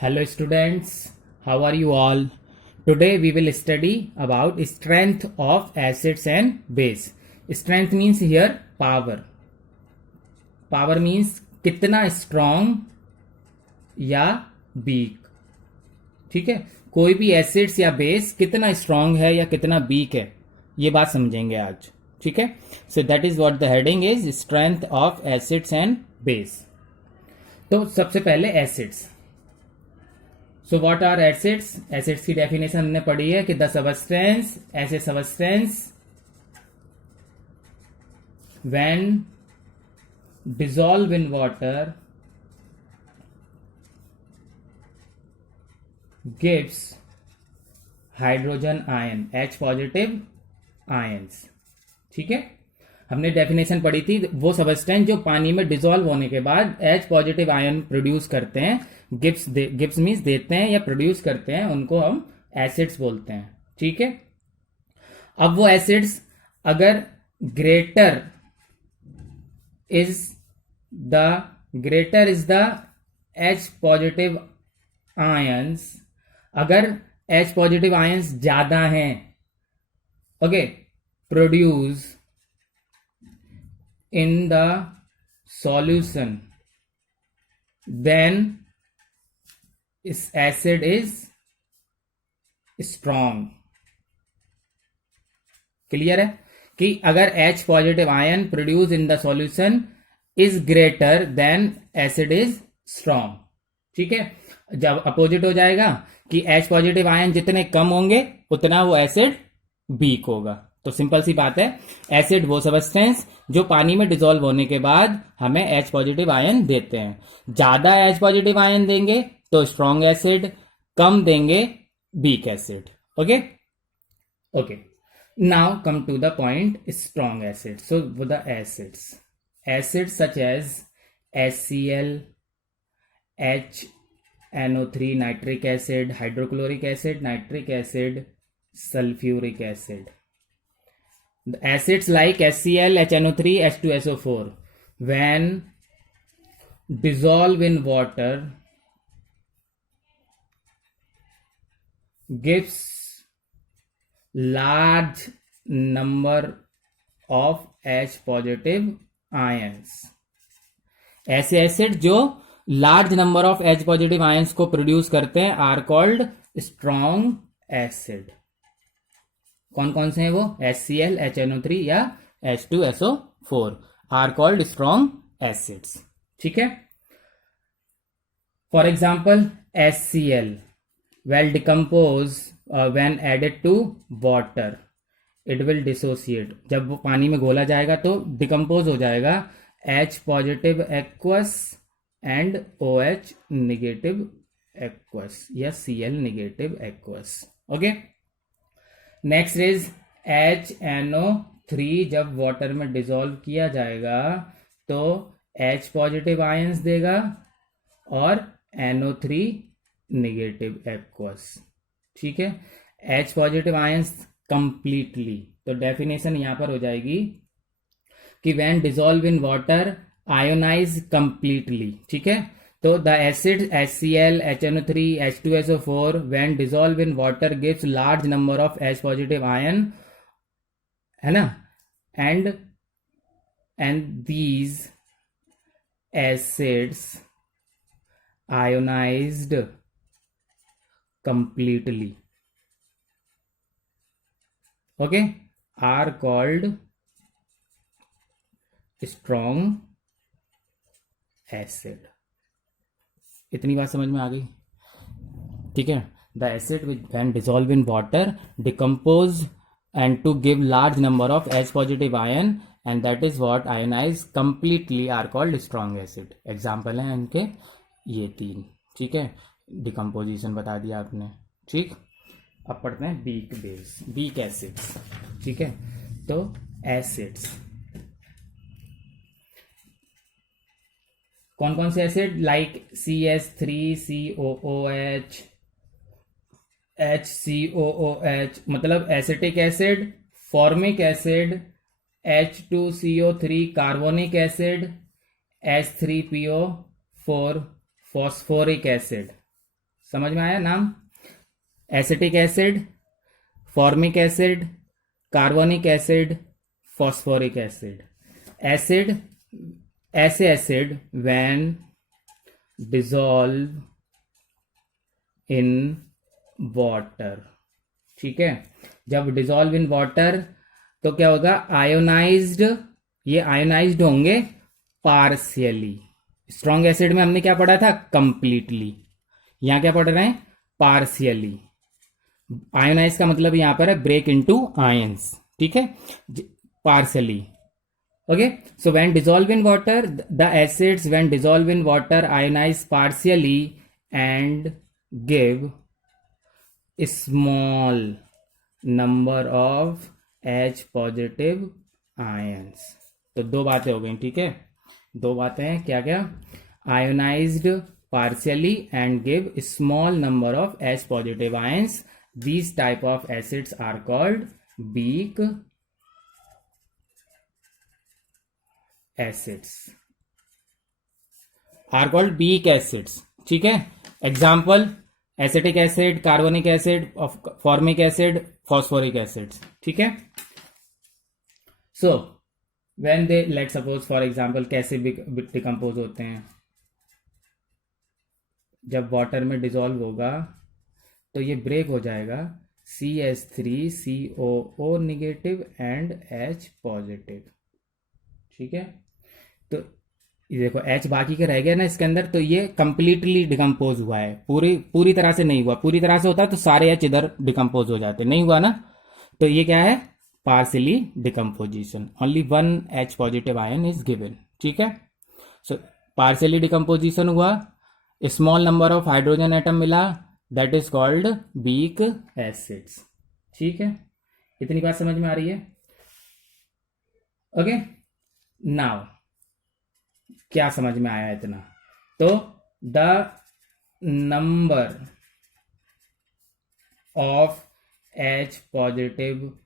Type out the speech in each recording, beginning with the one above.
Hello students, how are you all? Today we will study about strength of acids and base. Strength means here power. Power means कितना strong या weak. ठीक है, कोई भी acids या base कितना strong है या कितना वीक है, ये बात समझेंगे आज. ठीक है, so that is what the heading is, strength of acids and base. तो सबसे पहले acids. So what are acids? Acids की डेफिनेशन हमने पढ़ी है कि द सबस्टेंस, ऐसे substance when dissolve in water gives hydrogen ion, H positive ions. ठीक है, हमने डेफिनेशन पढ़ी थी. वो सबस्टेंस जो पानी में डिसॉल्व होने के बाद H पॉजिटिव आयन प्रोड्यूस करते हैं, गिब्स मीन्स देते हैं या प्रोड्यूस करते हैं, उनको हम एसिड्स बोलते हैं. ठीक है, अब वो एसिड्स अगर greater is the H positive ions, अगर H पॉजिटिव आयंस ज्यादा हैं, okay, produce in the solution, then इस एसिड इज स्ट्रॉन्ग. क्लियर है कि अगर H positive ion produce in the solution is greater then acid is strong. ठीक है, जब अपोजिट हो जाएगा कि H पॉजिटिव आयन जितने कम होंगे उतना वो एसिड वीक होगा. तो सिंपल सी बात है, एसिड वो सबस्टेंस जो पानी में डिसॉल्व होने के बाद हमें H पॉजिटिव आयन देते हैं. ज्यादा H पॉजिटिव आयन देंगे तो स्ट्रॉन्ग एसिड, कम देंगे weak acid. Okay okay, now come to the point, strong acid. So the acids such as HCl, NO3 nitric acid, hydrochloric acid, nitric acid, sulphuric acid. Acids like HCl, HNO3, H2SO4 when dissolve in water gives large number of H positive ions. ऐसे acid जो large number of H positive ions को produce करते हैं are called strong acid. कौन कौन से हैं वो? HCl, HNO3 या H2SO4 are called strong acids. ठीक है, for example HCl well decompose when added to water it will dissociate. जब वो पानी में घोला जाएगा तो डिकम्पोज हो जाएगा H positive aqueous and OH negative aqueous या Cl negative aqueous. Okay, next is HNO3. जब वाटर में डिसॉल्व किया जाएगा तो H पॉजिटिव आयंस देगा और NO3 नेगेटिव एक्वस. ठीक है, H पॉजिटिव आयंस कंप्लीटली. तो डेफिनेशन यहां पर हो जाएगी कि when dissolve in water ionise completely. ठीक है, तो the acid HCl, HNO3, H2SO4 when dissolve in water gives large number of H positive ion, है ना, and these acids ionized completely, okay, are called strong acid. इतनी बात समझ में आ गई? ठीक है, the acid when dissolve in water decompose and to give large number of H positive ion and that is what ionise completely are called strong acid. Example हैं इनके ये तीन. ठीक है, डिकम्पोजिशन बता दिया आपने. ठीक, अब पढ़ते हैं वीक एसिड्स. ठीक है, तो एसिड्स कौन कौन से एसिड? लाइक CH3COOH, HCOOH मतलब acetic acid, formic acid, H2CO3 carbonic acid, H3PO4 phosphoric acid. समझ में आया नाम? Acetic acid, formic acid, carbonic acid, phosphoric acid. Acid, ऐसे acid when dissolve in water. ठीक है, जब डिसॉल्व इन वाटर तो क्या होगा? आयोनाइज्ड, ये आयोनाइज्ड होंगे पार्शियली. स्ट्रॉन्ग एसिड में हमने क्या पढ़ा था? कंप्लीटली. यहां क्या पढ़ रहे हैं? पार्शियली. आयोनाइज का मतलब यहां पर है ब्रेक इनटू आयंस. ठीक है, partially. Okay, so when dissolve in water, the acids when dissolve in water ionize partially and give a small number of H positive ions. तो दो बातें हो गई. ठीक है, दो बातें हैं. क्या क्या? Ionized partially and give a small number of H positive ions. These type of acids are called weak acids. Are called weak acids. ठीक है, example acetic acid, carbonic acid, formic acid, phosphoric acids. ठीक है, so when they, let suppose for example, कैसे decompose होते हैं? जब water में dissolve होगा तो ये ब्रेक हो जाएगा CH3COO negative and H positive. ठीक है, तो ये देखो H बाकी के रह गया ना इसके अंदर, तो ये कंप्लीटली डिकम्पोज हुआ है. पूरी तरह से नहीं हुआ. पूरी तरह से होता तो सारे H इधर डिकम्पोज हो जाते. नहीं हुआ ना, तो ये क्या है? Partially decomposition. Only one H positive ion is given. ठीक है, सो पार्शियली डिकम्पोजिशन हुआ, small number of hydrogen atom मिला, that is called weak acids. ठीक है, इतनी बात समझ में आ रही है? ओके, नाउ क्या समझ में आया इतना? तो the number of H positive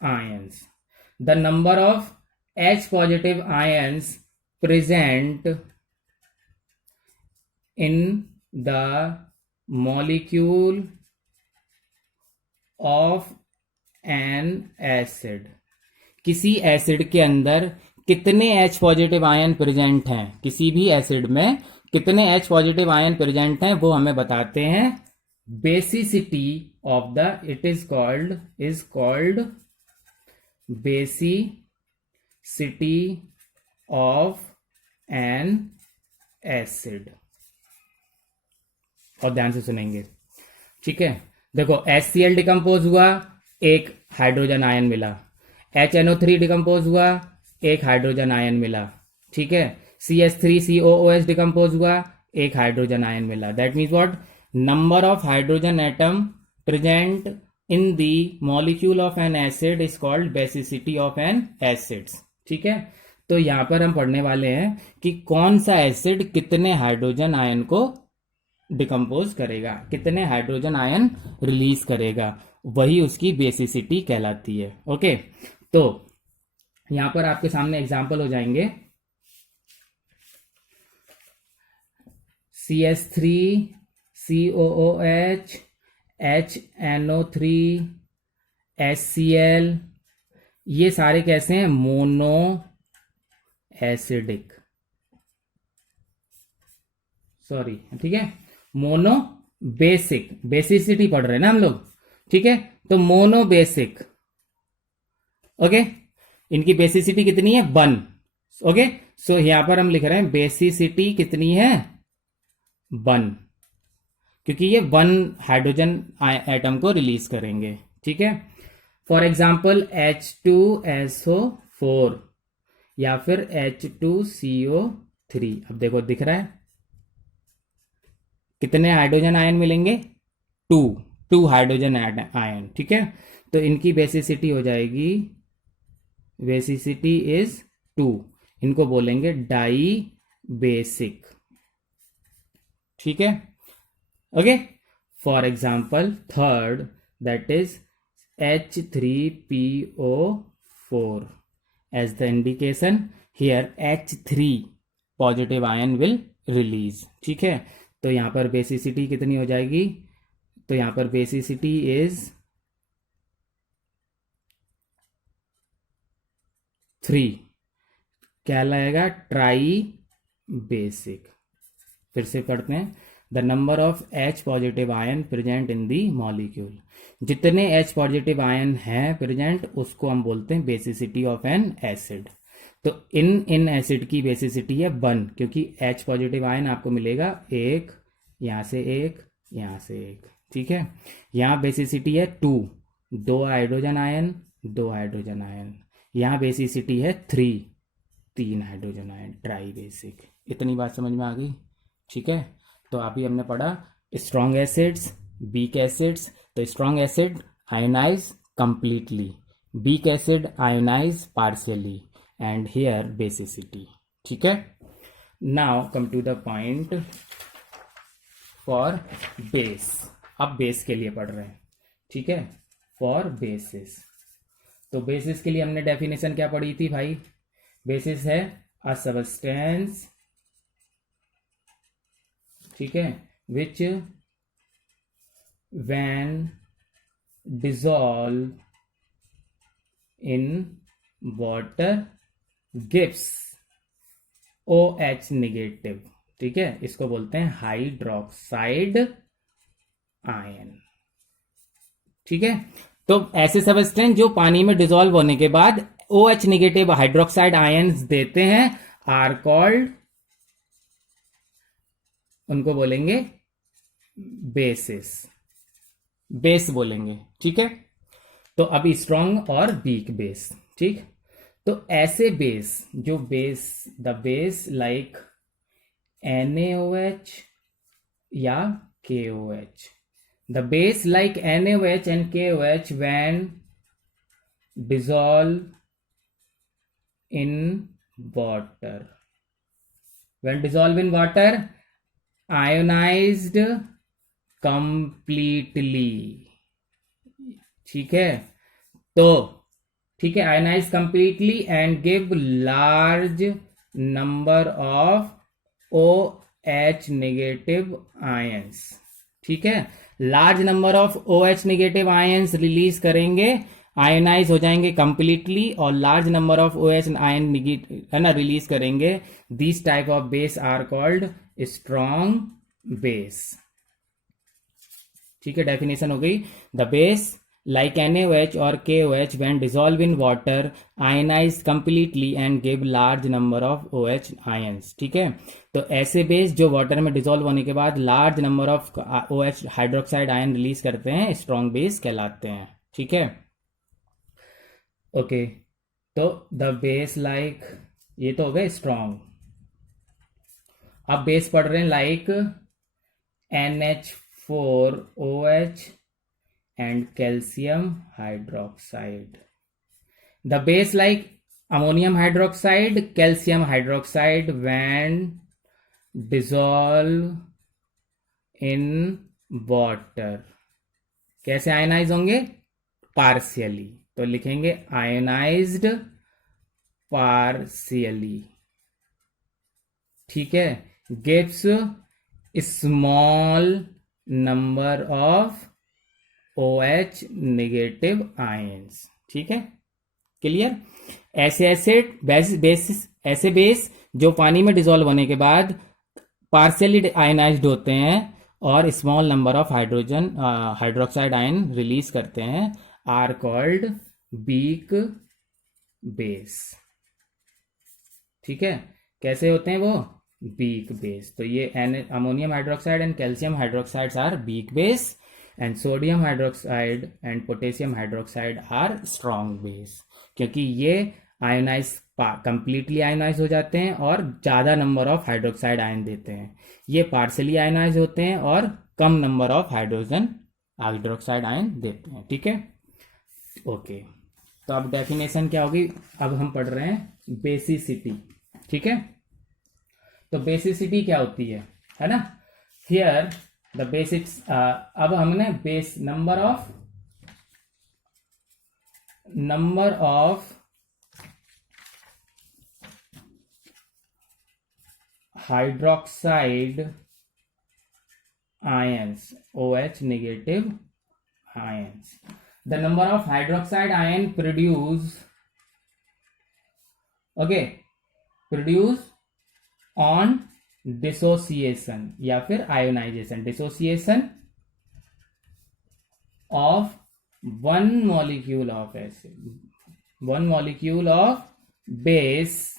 ions, the number of H positive ions present in the molecule of an acid. किसी एसिड के अंदर कितने H पॉजिटिव आयन प्रेजेंट हैं, किसी भी एसिड में कितने H पॉजिटिव आयन प्रेजेंट हैं, वो हमें बताते हैं basicity of the, it is called basicity of an acid. और ध्यान से सुनेंगे. ठीक है, देखो HCl डिकम्पोज हुआ, एक हाइड्रोजन आयन मिला. HNO3 डिकम्पोज हुआ, एक हाइड्रोजन आयन मिला. ठीक है, CH3COOH डिकम्पोज हुआ, एक हाइड्रोजन आयन मिला. That means what? Number of hydrogen atom present in the molecule of an acid is called basicity of an acids. ठीक है, तो यहां पर हम पढ़ने वाले हैं कि कौन सा एसिड कितने हाइड्रोजन आयन को डिकम्पोज करेगा, कितने हाइड्रोजन आयन रिलीज करेगा, वही उसकी बेसिसिटी कहलाती है. ओके, तो यहां पर आपके सामने एग्जाम्पल हो जाएंगे. CH3COOH, HNO3, HCl, ये सारे कैसे हैं? Mono acidic. सॉरी, ठीक है, मोनो बेसिक. बेसिसिटी पढ़ रहे हैं ना हम लोग. ठीक है, तो मोनो बेसिक. ओके, इनकी बेसिसिटी कितनी है? 1. ओके, सो यहां पर हम लिख रहे हैं बेसिसिटी कितनी है? 1, क्योंकि ये 1 हाइड्रोजन एटम को रिलीज करेंगे. ठीक है, फॉर एग्जाम्पल H2SO4 या फिर H2CO3. अब देखो दिख रहा है कितने हाइड्रोजन आयन मिलेंगे? 2 हाइड्रोजन आयन. ठीक है, तो इनकी बेसिसिटी हो जाएगी, बेसिसिटी इज 2. इनको बोलेंगे डाई बेसिक. ठीक है, okay. For example third, that is H3PO4. As the indication here H3 positive ion will release. ठीक है, तो यहाँ पर बेसिसिटी कितनी हो जाएगी, तो यहाँ पर बेसिसिटी इज 3, क्या लाएगा, ट्राई बेसिक। फिर से पढ़ते हैं, the number of H positive ion present in the molecule, जितने एच पॉजिटिव आयन हैं प्रेजेंट उसको हम बोलते हैं बेसिसिटी ऑफ एन एसिड। तो इन एसिड की बेसिसिटी है 1, क्योंकि एच पॉजिटिव आयन आपको मिलेगा एक, यहाँ से एक, यहाँ से एक, ठीक है। यहाँ बेसिसिटी है 2, 2 हाइड्रोजन आयन, 2 हाइड्रोजन आयन। यहाँ बेसिसिटी है 3, 3 हाइड्रोजन आयन, ट्राई बेसिक। इतनी बात समझ में आ गई, ठीक है। तो अभी हमने पढ़ा स्ट्रॉन्ग एसिड्स, वीक एसिड्स। तो strong acid ionise completely, weak acid ionise partially, and here basicity, ठीक है। Now come to the point for base. अब बेस के लिए पढ़ रहे हैं, ठीक है, फॉर बेसिस। तो बेसिस के लिए हमने डेफिनेशन क्या पढ़ी थी भाई, बेसिस है अ सबस्टेंस, ठीक है, विच when dissolve in water gives OH negative, ठीक है, इसको बोलते हैं हाइड्रोक्साइड आयन, ठीक है। तो ऐसे सबस्टेंस जो पानी में डिसॉल्व होने के बाद OH नेगेटिव हाइड्रोक्साइड आयन्स देते हैं आर कॉल्ड, उनको बोलेंगे बेसिस, बेस बोलेंगे, ठीक है। तो अभी स्ट्रॉन्ग और वीक बेस, ठीक। तो ऐसे बेस जो base, the base like NaOH या KOH, the base like NaOH and KOH when dissolve in water, when dissolve in water ionized completely, ठीक है। तो ठीक है, ionise completely and give large number of OH negative ions, ठीक है। Large number of OH negative ions release करेंगे, ionise हो जाएंगे कंप्लीटली, और large number of OH ion है ना रिलीज करेंगे। This type of base are called strong base, ठीक है। डेफिनेशन हो गई, the base like NaOH or KOH when dissolve in water ionize completely and give large number of OH ions, ठीक है। तो ऐसे बेस जो वाटर में डिसॉल्व होने के बाद large number of OH hydroxide ion release करते हैं, स्ट्रॉन्ग बेस कहलाते हैं, ठीक है। ओके, तो द बेस लाइक, ये तो हो गए स्ट्रॉन्ग। अब बेस पढ़ रहे हैं like NH4OH and calcium hydroxide. The base like ammonium hydroxide, calcium hydroxide when dissolve in water, कैसे आयनाइज होंगे, पार्शियली। तो लिखेंगे आयनाइज्ड पार्शियली, ठीक है। Gives small number of OH negative ions, ठीक है, क्लियर। ऐसे एसिड ऐसे बेस जो पानी में डिसॉल्व होने के बाद पार्शियली आयनाइज्ड होते हैं और small number of hydroxide ion release करते हैं, आर कॉल्ड वीक बेस, ठीक है। कैसे होते हैं वो, वीक बेस। तो ये ammonium hydroxide and calcium hydroxides are weak base, and sodium hydroxide and potassium hydroxide are strong base, क्योंकि ये आयोनाइज कंप्लीटली आयोनाइज हो जाते हैं और ज़्यादा नंबर ऑफ हाइड्रोक्साइड आयन देते हैं। ये पार्शली आयोनाइज होते हैं और कम नंबर ऑफ हाइड्रोक्साइड आयन देते हैं, ठीक है। ओके, तो अब डेफिनेशन क्या होगी, अब हम पढ़ रहे हैं बेसिसिटी, ठीक है। तो बेसिसिटी क्या होती है ना। हियर द बेसिक्स, अब हमने base number of hydroxide ions, OH negative ions. The number of hydroxide ion produce on dissociation या फिर ionization, dissociation of one molecule of acid, one molecule of base,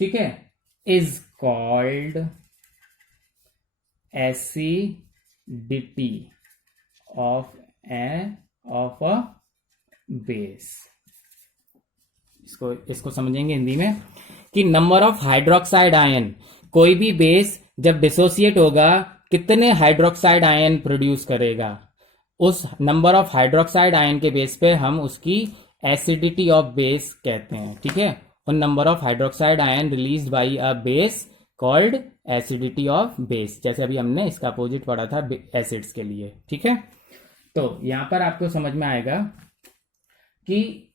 ठीक है, is called acidity of a base. इसको समझेंगे हिंदी में कि number of hydroxide ion, कोई भी बेस जब डिसोसिएट होगा कितने हाइड्रोक्साइड आयन प्रोड्यूस करेगा, उस नंबर ऑफ हाइड्रोक्साइड आयन के बेस पे हम उसकी एसिडिटी ऑफ बेस कहते हैं, ठीक है। उन number of hydroxide ion release by a base called acidity of base, जैसे अभी हमने इसका अपोजिट पढ़ा था एसिड्स के लिए, ठीक है। तो यहां पर आपको समझ में आएगा कि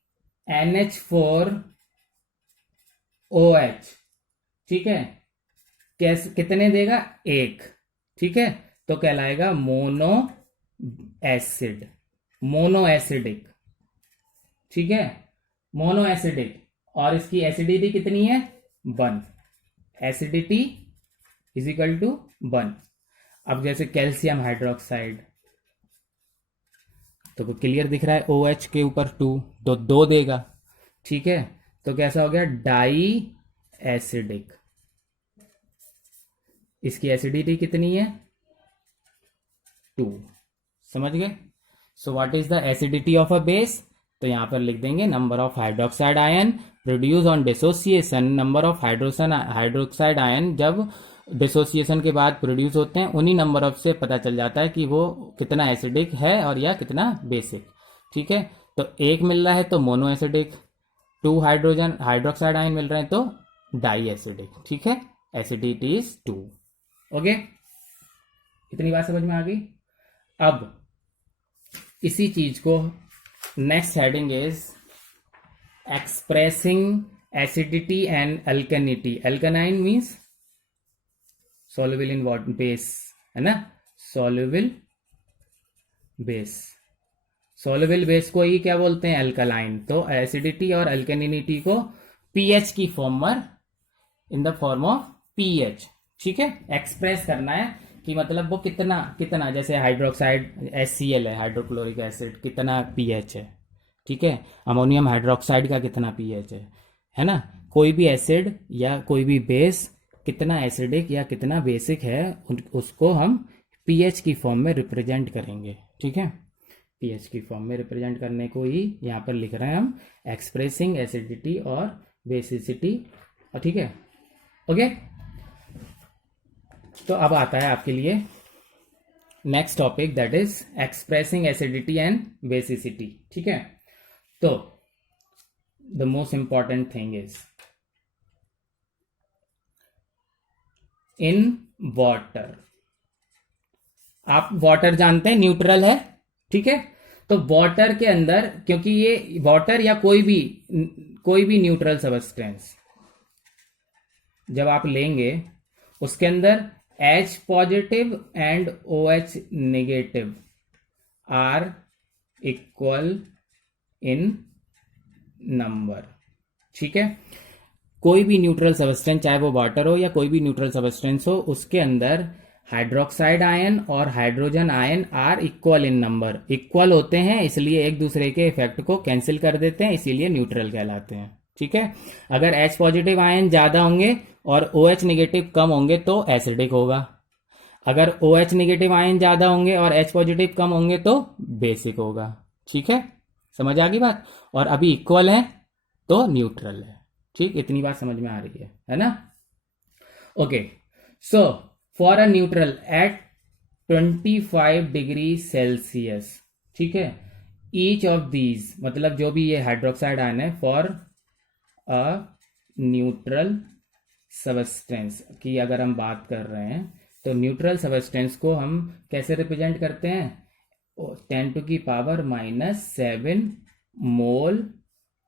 NH4OH, ठीक है, कैसे कितने देगा, एक, ठीक है, तो कहलाएगा मोनो एसिड, मोनो एसिडिक, ठीक है, मोनो एसिडिक। और इसकी एसिडिटी कितनी है, 1, एसिडिटी इज इक्वल टू 1। अब जैसे कैल्शियम हाइड्रोक्साइड, तो क्लियर दिख रहा है, OH के ऊपर 2 तो 2 देगा, ठीक है, तो कैसा हो गया, डाई एसिडिक। इसकी एसिडिटी कितनी है, 2, समझ गए। So what is the acidity of a base, तो यहां पर लिख देंगे number of hydroxide ion produce on dissociation, number of hydroxide ion जब डिसोसिएशन के बाद प्रोड्यूस होते हैं, उन्हीं नंबर ऑफ से पता चल जाता है कि वो कितना एसिडिक है और या कितना बेसिक, ठीक है। तो 1 मिल रहा है तो मोनो एसिडिक, 2 हाइड्रोक्साइड आयन मिल रहे हैं तो डाई एसिडिक, ठीक है, एसिडिटी इज 2। ओके, इतनी बात समझ में आ गई। अब इसी चीज को next heading is expressing acidity and alkalinity. अल्कनाइन means soluble in what base, है ना, soluble base, soluble base को ही क्या बोलते हैं, अल्कलाइन। तो एसिडिटी और अल्कनिनिटी को पीएच की फॉर्म में, इन द फॉर्म ऑफ पीएच, ठीक है, एक्सप्रेस करना है कि मतलब वो कितना कितना, जैसे हाइड्रोक्साइड HCl है, हाइड्रोक्लोरिक एसिड, कितना पीएच है, ठीक है, अमोनियम हाइड्रोक्साइड का कितना पीएच है ना। कोई भी एसिड या कोई भी बेस कितना एसिडिक या कितना बेसिक है, उसको हम पीएच की फॉर्म में रिप्रेजेंट करेंगे, ठीक है। पीएच की फॉर्म में रिप्रेजेंट करने को ही यहाँ पर लिख रहे हैं हम, एक्सप्रेसिंग एसिडिटी और बेसिसिटी, ठीक है, ओके। तो अब आता है आपके लिए next topic, that is expressing acidity and basicity, ठीक है। तो the most important thing is in water, आप वाटर जानते हैं न्यूट्रल है, ठीक है। तो वाटर के अंदर, क्योंकि ये वाटर या कोई भी न्यूट्रल सब्सटेंस जब आप लेंगे, उसके अंदर H positive and OH negative are equal in number, ठीक है। कोई भी न्यूट्रल सब्सटेंस, चाहे वो वाटर हो या कोई भी न्यूट्रल सब्सटेंस हो, उसके अंदर हाइड्रोक्साइड आयन और hydrogen ion are equal in number, equal होते हैं, इसलिए एक दूसरे के इफेक्ट को कैंसिल कर देते हैं, इसीलिए न्यूट्रल कहलाते हैं, ठीक है। अगर H पॉजिटिव आयन ज्यादा होंगे और OH नेगेटिव कम होंगे तो एसिडिक होगा, अगर OH नेगेटिव आयन ज्यादा होंगे और H पॉजिटिव कम होंगे तो बेसिक होगा, ठीक है, समझ आ गई बात। और अभी इक्वल है तो न्यूट्रल है, ठीक, इतनी बात समझ में आ रही है ना। Okay, so for a neutral at 25 degree Celsius, ठीक है, ईच ऑफ दीज, मतलब जो भी ये हाइड्रोक्साइड आयन है, फॉर अ न्यूट्रल सबस्टेंस की अगर हम बात कर रहे हैं, तो न्यूट्रल सबस्टेंस को हम कैसे रिप्रेजेंट करते हैं, 10⁻⁻7 मोल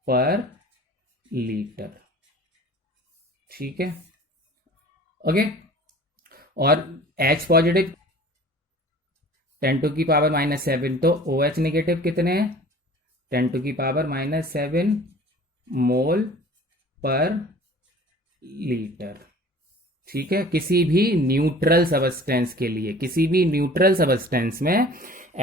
पर लीटर, ठीक है, ओके। और H पॉजिटिव 10⁻⁻7, तो OH नेगेटिव कितने हैं? 10⁻⁻7 मोल पर लीटर। ठीक है, किसी भी न्यूट्रल सबस्टेंस के लिए, किसी भी न्यूट्रल सबस्टेंस में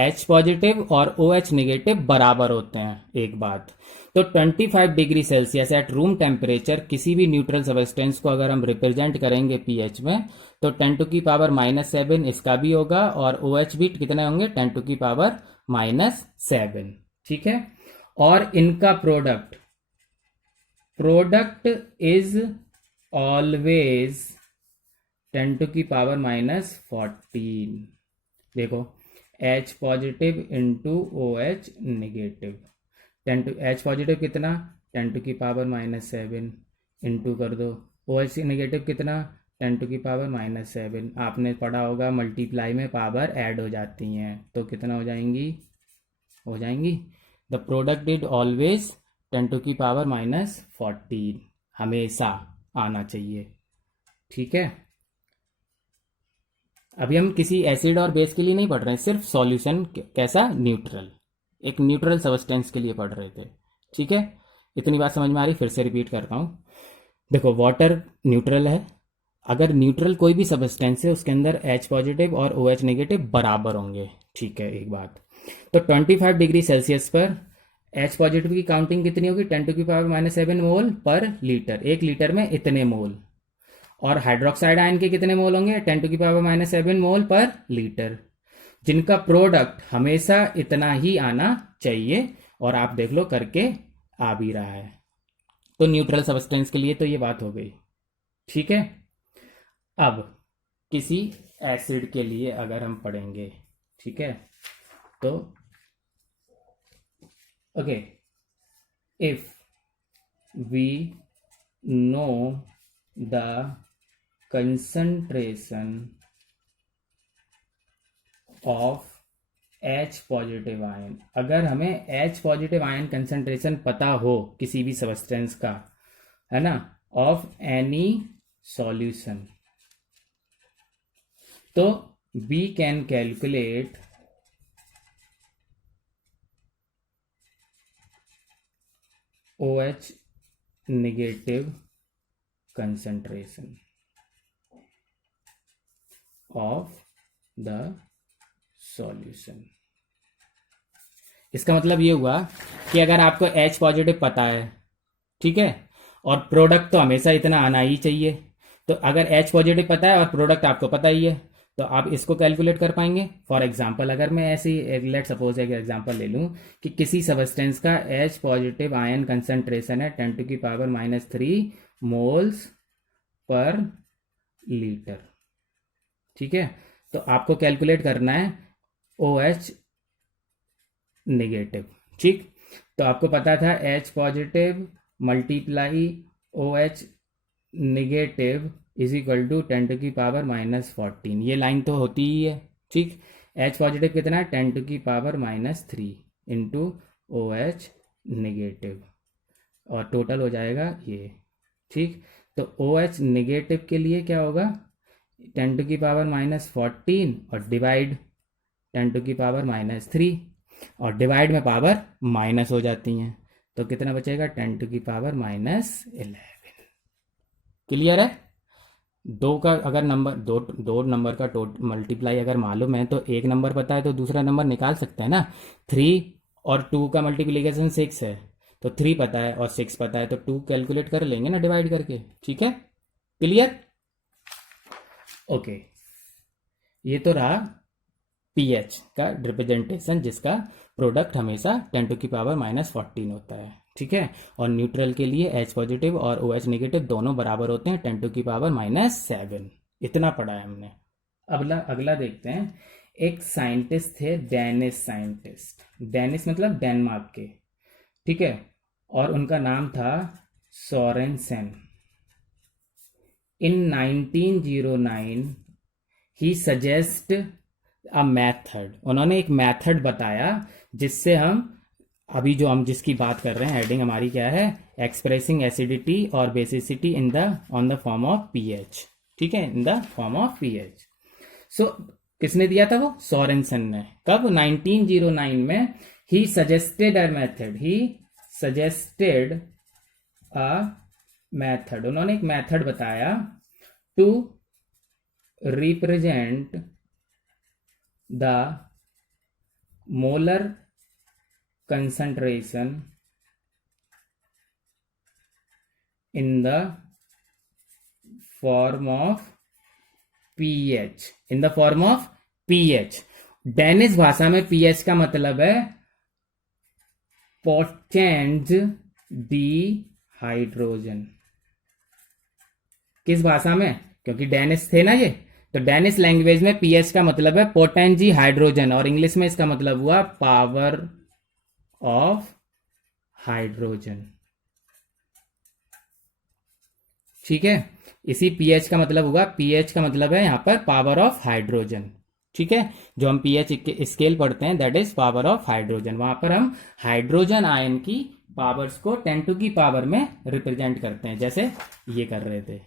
H पॉजिटिव और OH नेगेटिव बराबर होते हैं। एक बात तो 25 degree Celsius at room temperature किसी भी न्यूट्रल सबस्टेंस को अगर हम रिप्रेजेंट करेंगे pH में, तो 10⁻⁻7 इसका भी होगा और OH भी कितने होंगे? 10⁻⁻7। ठीक है, और इनका प्रोडक्ट इज ऑलवेज 10⁻⁻14। देखो, H positive into OH negative, H positive कितना? 10⁻⁻7 इंटू कर दो, OH नेगेटिव कितना? 10⁻⁻7। आपने पढ़ा होगा मल्टीप्लाई में पावर ऐड हो जाती हैं, तो कितना हो जाएंगी? द प्रोडक्ट इज ऑलवेज 10⁻⁻14, हमेशा आना चाहिए। ठीक है, अभी हम किसी एसिड और बेस के लिए नहीं पढ़ रहे हैं, सिर्फ सॉल्यूशन कैसा? न्यूट्रल, एक न्यूट्रल सबस्टेंस के लिए पढ़ रहे थे। ठीक है, इतनी बात समझ में आ रही? फिर से रिपीट करता हूँ। देखो, वाटर न्यूट्रल है। अगर न्यूट्रल कोई भी सबस्टेंस है उसके अंदर H पॉजिटिव और OH नेगेटिव बराबर होंगे। ठीक है, एक बात तो 25 डिग्री सेल्सियस पर H पॉजिटिव की काउंटिंग कितनी होगी? 10⁻⁻7 मोल पर लीटर, 1 लीटर में इतने मोल। और हाइड्रोक्साइड आयन के कितने मोल होंगे? 10⁻⁻7 मोल पर लीटर, जिनका प्रोडक्ट हमेशा इतना ही आना चाहिए। और आप देख लो करके आ भी रहा है। तो न्यूट्रल सबस्टेंस के लिए तो ये बात हो गई। ठीक है, अब किसी एसिड के लिए अगर हम पढ़ेंगे, ठीक है, तो okay, if we know the concentration of H positive ion, अगर हमें H पॉजिटिव आयन कंसंट्रेशन पता हो किसी भी सबस्टेंस का, है ना, ऑफ एनी सॉल्यूशन, तो we can calculate OH negative concentration of the solution। इसका मतलब ये हुआ कि अगर आपको H पॉजिटिव पता है, ठीक है, और प्रोडक्ट तो हमेशा इतना आना ही चाहिए, तो अगर H पॉजिटिव पता है और प्रोडक्ट आपको पता ही है, तो आप इसको कैलकुलेट कर पाएंगे। फॉर एग्जांपल, अगर मैं ऐसी लेट सपोज एक एग्जांपल ले लूँ कि किसी सबस्टेंस का H पॉजिटिव आयन कंसंट्रेशन है 10⁻⁻3 मोल्स पर लीटर। ठीक है, तो आपको कैलकुलेट करना है OH नेगेटिव। ठीक, तो आपको पता था H positive multiply OH negative is equal to 10⁻⁻14। ये लाइन तो होती ही है। ठीक, H पॉजिटिव कितना है? 10⁻³ इंटू OH नेगेटिव, और टोटल हो जाएगा ये। ठीक, तो OH नेगेटिव के लिए क्या होगा? 10⁻⁻14 और डिवाइड 10⁻³ और डिवाइड में पावर माइनस हो जाती हैं, तो कितना बचेगा? 10⁻11। क्लियर है? दो का अगर नंबर दो नंबर का मल्टीप्लाई अगर मालूम है तो एक नंबर पता है तो दूसरा नंबर निकाल सकते हैं ना। 3 और 2 का मल्टीप्लीकेशन 6 है, तो 3 पता है और 6 पता है, तो 2 कैलकुलेट कर लेंगे ना डिवाइड करके। ठीक है, क्लियर? ओके, ये तो रहा pH का रिप्रेजेंटेशन, जिसका प्रोडक्ट हमेशा 10⁻⁻14 होता है। ठीक है, और न्यूट्रल के लिए H पॉजिटिव और OH नेगेटिव दोनों बराबर होते हैं 10⁻⁻7। इतना पढ़ा है हमने। अगला देखते हैं। एक साइंटिस्ट थे, डेनिश साइंटिस्ट, डेनिश मतलब डेनमार्क के, ठीक है, और उनका नाम था सोरेनसेन। इन 1909 ही सजेस्ट अ मेथड, उन्होंने एक मेथड बताया जिससे हम अभी जो हम जिसकी बात कर रहे हैं, हेडिंग हमारी क्या है? एक्सप्रेसिंग एसिडिटी और basicity in the on the form of pH। ठीक है, in the form of pH। So किसने दिया था वो? सोरेनसन ने। कब? 1909 में। He suggested a method, he suggested a method, उन्होंने एक मेथड बताया to represent the molar concentration in the form of pH, in the form of pH। Danish भाषा में pH का मतलब है पोटेंज डी हाइड्रोजन। किस भाषा में? क्योंकि डेनिस थे ना ये, तो डेनिस लैंग्वेज में pH का मतलब है पोटेंज डी हाइड्रोजन, और इंग्लिश में इसका मतलब हुआ पावर ऑफ हाइड्रोजन। ठीक है, इसी pH का मतलब होगा, pH का मतलब है यहां पर पावर ऑफ हाइड्रोजन। ठीक है, जो हम pH स्केल पढ़ते हैं that is power of hydrogen, वहां पर हम हाइड्रोजन आयन की पावर्स को 10 टू की पावर में रिप्रेजेंट करते हैं, जैसे ये कर रहे थे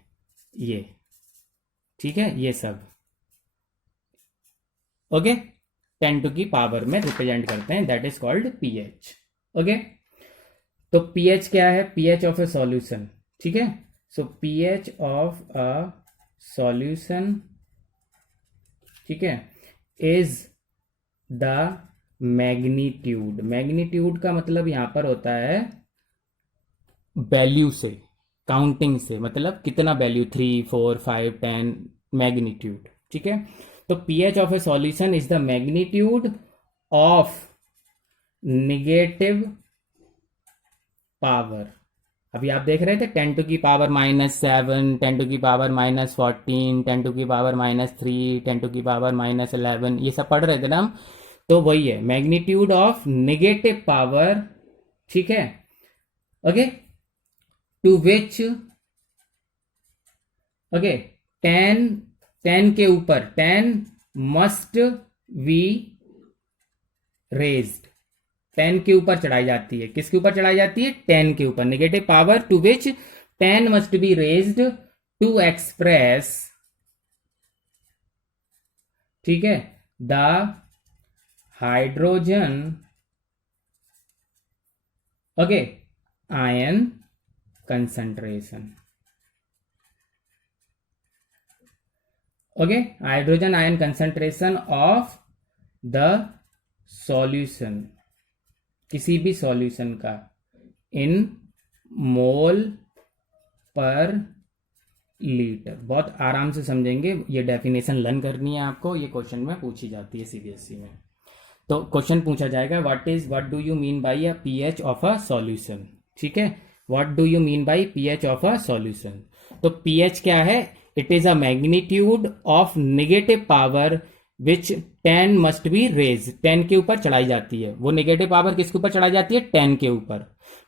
ये। ठीक है, ये सब ओके 10 टू की पावर में रिप्रेजेंट करते हैं, that is called pH। Okay, तो pH क्या है? pH of A solution. ठीक है, सो pH ऑफ अ सॉल्यूशन, ठीक है, इज द मैग्नीट्यूड। मैग्नीट्यूड का मतलब यहां पर होता है वैल्यू से, काउंटिंग से, मतलब कितना वैल्यू, 3, 4, 5, 10, मैग्नीट्यूड। ठीक है, तो pH of A solution is the magnitude of negative power. अभी आप देख रहे थे 10 टू की पावर -7, 10 टू की पावर -14, 10 टू की पावर -3, 10 टू की पावर -11, ये सब पढ़ रहे थे ना हम। तो वही है मैग्नीट्यूड ऑफ नेगेटिव पावर। ठीक है, ओके, टू विच, ओके, 10 के ऊपर 10 मस्ट बी रेज्ड, 10 के ऊपर चढ़ाई जाती है। किसके ऊपर चढ़ाई जाती है? 10 के ऊपर। Negative power to which 10 must be raised to express, ठीक है, the hydrogen, okay, ion concentration. Okay, hydrogen ion concentration of the solution, किसी भी सॉल्यूशन का, इन मोल पर लीटर। बहुत आराम से समझेंगे, ये डेफिनेशन लर्न करनी है आपको, ये क्वेश्चन में पूछी जाती है सीबीएसई में। तो क्वेश्चन पूछा जाएगा what do you mean by a pH of a solution. ठीक है, what do you mean by pH of a solution. तो pH क्या है? It is a magnitude of negative power which 10 must be raise, 10 के ऊपर चढ़ाई जाती है। वो नेगेटिव पावर किसके ऊपर चढ़ाई जाती है? 10 के ऊपर,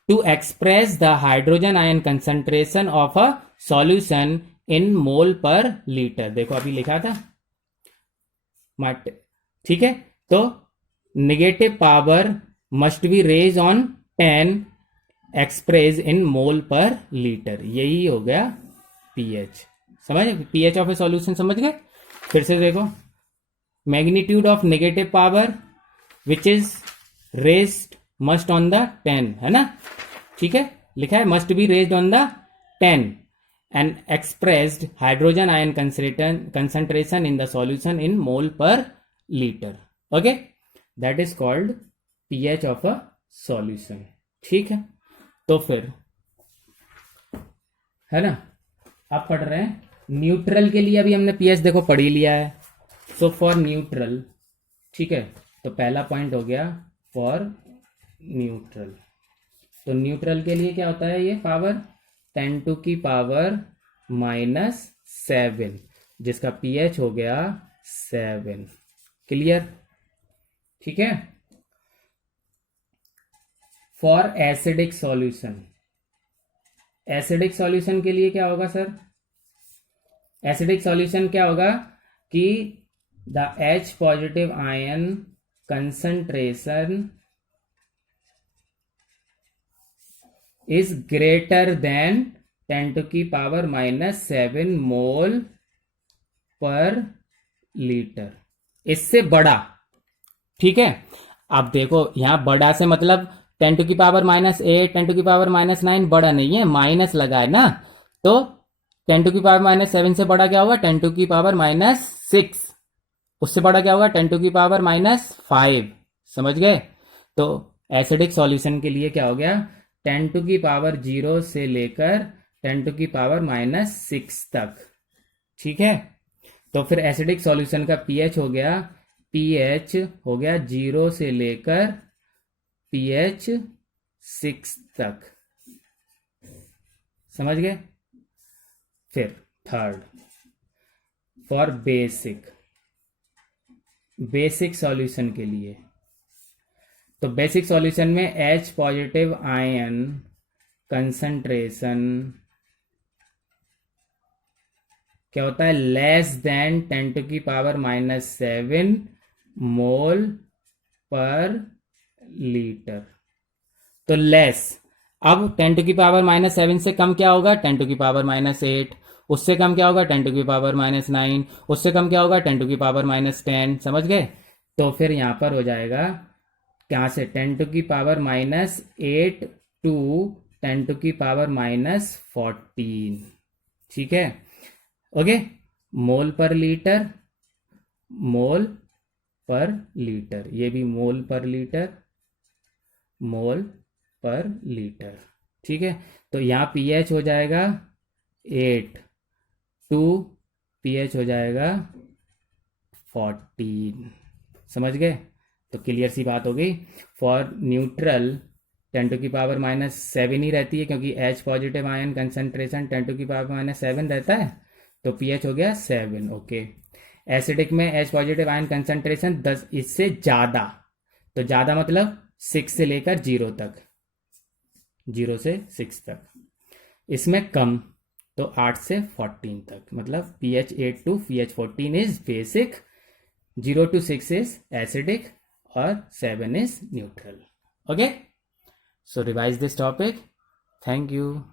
to express the hydrogen ion concentration of a solution in mole per litre. देखो अभी लिखा था मट। ठीक है, तो negative power must be raise on 10 express in mole per litre, यही हो गया pH। समझ? pH ऑफ ए सॉल्यूशन समझ गए? फिर से देखो, magnitude of negative power which is raised must on the 10, है ना? ठीक है, लिखा है must be raised on the 10 and expressed hydrogen ion concentration in the solution in mole per litre. Okay, that is called pH of a solution. ठीक है, तो फिर है ना, आप पढ़ रहे हैं न्यूट्रल के लिए। अभी हमने pH देखो पढ़ ही लिया है। सो फॉर न्यूट्रल, ठीक है, तो पहला पॉइंट हो गया फॉर न्यूट्रल। तो न्यूट्रल के लिए क्या होता है? ये पावर 10 टू की पावर -7, जिसका pH हो गया 7। क्लियर? ठीक है, for acidic solution, acidic solution के लिए क्या होगा सर? एसिडिक सॉल्यूशन क्या होगा कि the H positive ion concentration is greater than 10 to की पावर -7 मोल पर लीटर, इससे बड़ा। ठीक है, अब देखो यहां बड़ा से मतलब 10⁻⁻8, 10⁻⁹ बड़ा नहीं है, माइनस लगा है ना, तो 10⁻⁷ से बड़ा क्या होगा 10⁻⁻6, उससे बड़ा क्या होगा 10⁻⁻5। समझ गए? तो एसिडिक सॉल्यूशन के लिए क्या हो गया, 10⁻0 से लेकर 10⁻⁻6 तक। ठीक है, तो फिर एसिडिक सॉल्यूशन का पीएच हो गया, पीएच हो गया 0 से लेकर पीएच 6 तक। समझ गए? फिर थर्ड, फॉर बेसिक सॉल्यूशन के लिए, तो बेसिक सॉल्यूशन में H पॉजिटिव आयन कंसंट्रेशन क्या होता है, लेस देन 10⁻⁷ मोल पर लीटर। तो लेस, अब 10⁻⁷ से कम क्या होगा 10⁻⁸, उससे कम क्या होगा 10⁻⁹, उससे कम क्या होगा 10⁻⁻10। समझ गए? तो फिर यहां पर हो जाएगा क्या से 10⁻⁸ टू 10⁻⁻14। ठीक है, ओके। मोल पर लीटर, मोल पर लीटर, ये भी मोल पर लीटर, मोल पर लीटर। ठीक है, तो यहां पीएच हो जाएगा 8 टू पीएच हो जाएगा 14। समझ गए? तो क्लियर सी बात हो गई। फॉर न्यूट्रल 10⁻⁷ ही रहती है, क्योंकि H पॉजिटिव आयन कंसंट्रेशन 10⁻⁷ रहता है, तो पीएच हो गया 7। ओके, एसिडिक में H पॉजिटिव आयन कंसंट्रेशन 10 इससे ज़्यादा, तो ज़्यादा मतलब 6 से लेकर 0 तक, 0 से 6 तक। इसमें कम तो 8 से 14 तक, मतलब pH 8 to pH 14 is basic, 0 to 6 is acidic और 7 is neutral. Okay, so revise this topic. Thank you.